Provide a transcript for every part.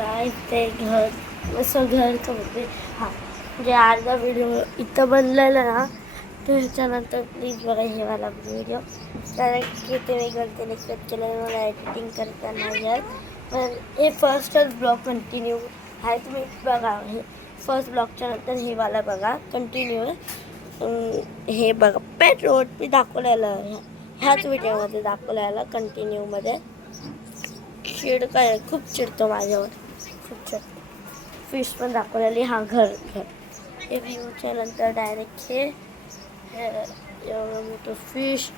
काय ते घर असं घर का होते हां म्हणजे अर्धा व्हिडिओ इथं बनलेला ना तो ह्याच्यानंतर प्लीज बघा हे वाला व्हिडिओ कारण की ते मी गलतीने कट केलं मला एडिटिंग करता नाही येत पण हे फर्स्टच ब्लॉग कंटिन्यू आहे तुम्ही बघा हे फर्स्ट ब्लॉगच्या नंतर हे वाला बघा कंटिन्यू हे बघा पेट रोड मी दाखवलेलं ह्याच व्हिडिओमध्ये दाखवलेलं कंटिन्यूमध्ये चिड काय खूप चिडतो माझ्यावर खूप चिडतो फिश पण दाखवलेली हा घर हे व्ह्यूच्या नंतर डायरेक्ट हे एवढं मोठं फिश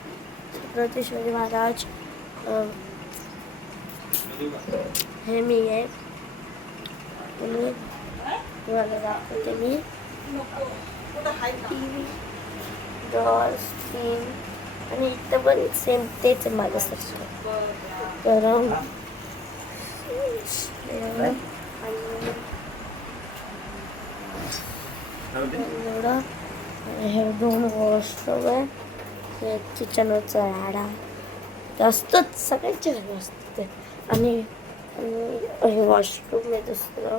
छत्रपती शिवाजी महाराज हे मी आहे आणि तुम्हाला दाखवते मी टी डॉल्स स्क्रीन आणि इथं पण सेम तेच माझं सब्सक्राईब तर एवढं हे 2 वॉशरूम आहे हे किचनवरचा राडा असतंच सगळ्यांच्या घरी असतं ते आणि हे वॉशरूम आहे दुसरं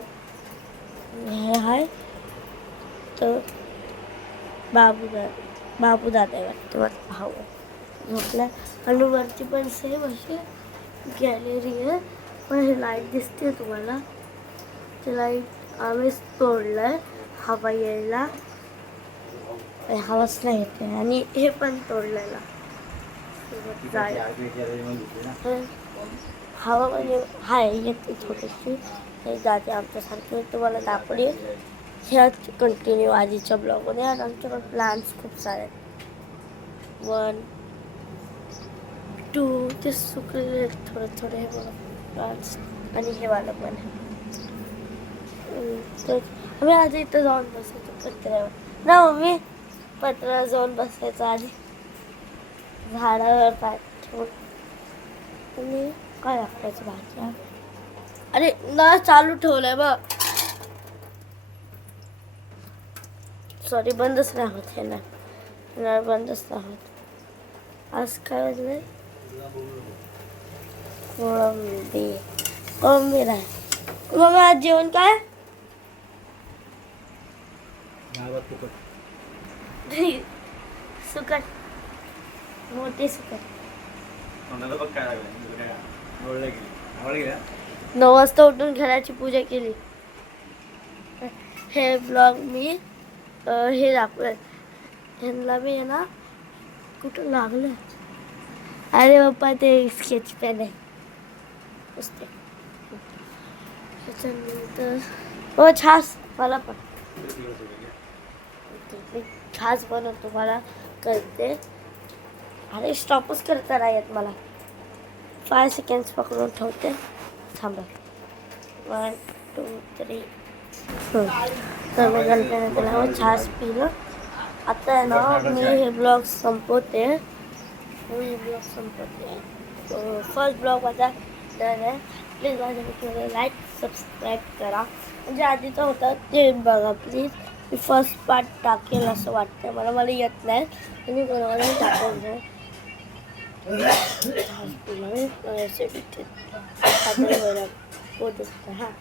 हे आहे तर बाबूदादा आहे वाटतं मला भाऊ झोपला आणि वरती पण सेम अशी गॅलरी आहे पण हे लाईट दिसते तुम्हाला ते लाईट आम्हीच तोडलं आहे हवा यायला हवाच नाही येते आणि हे पण तोडलेला हवा म्हणजे हाय येते थोडीशी हे जाते आमच्यासारखी तुम्हाला दाखवली ह्याच कंटिन्यू आधीच्या ब्लॉगमध्ये आणि आमच्याकडे प्लान्स खूप सारे 1 2 ते सुकलेले थोडे हे बघा प्लान्स आणि हे वाला पण तर आम्ही आधी इथं जाऊन बसायचो पत्र्यावर ना मम्मी पत्र्यावर जाऊन बसायचं आधी झाडावर पाय ठेवून आणि काय दाखवायचं भाजी अरे नळ चालू ठेवलंय बघ सॉरी बंदच नाही होत हे नळ बंदच नाही होत आज काय वाजलंय कोळंबी नाही मग आज जेवण काय सुकट मोठी सुकट 9 वाजता उठून घराची पूजा केली हे ब्लॉग मी हे दाखवलं ह्यांना मी आहे ना कुठं लागलं अरे बाप्पा ते स्केच पेन आहे पुसते त्याच्यानंतर हो छास मला पण मी छास बनवतो मला करते अरे स्टॉपच करता नाही येत मला 5 सेकंड्स पकडून ठेवते थांबा 1 2 3 तर मी गणपती त्याला छास पिलं आता आहे ना मी हे ब्लॉग संपवते फर्स्ट ब्लॉग माझा डन आहे प्लीज माझ्या व्हिडिओला लाईक सबस्क्राईब करा म्हणजे आधीचा होता ते बघा प्लीज मी फर्स्ट पार्ट टाकेल असं वाटतं मला येत नाही तुम्ही बरोबर टाकून द्या हां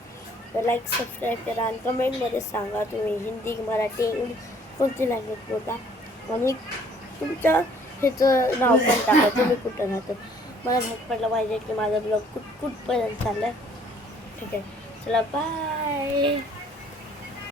तर लाईक सबस्क्राईब करा आणि कमेंटमध्ये सांगा तुम्ही हिंदी मराठी इंग्लिश कोणती लँग्वेज बोलता आणि तुमच्या ह्याचं नाव पण टाका तुम्ही कुठं राहतो मला माहीत पडलं पाहिजे की माझा ब्लॉग कुठपर्यंत चाललं आहे ठीक आहे चला बाय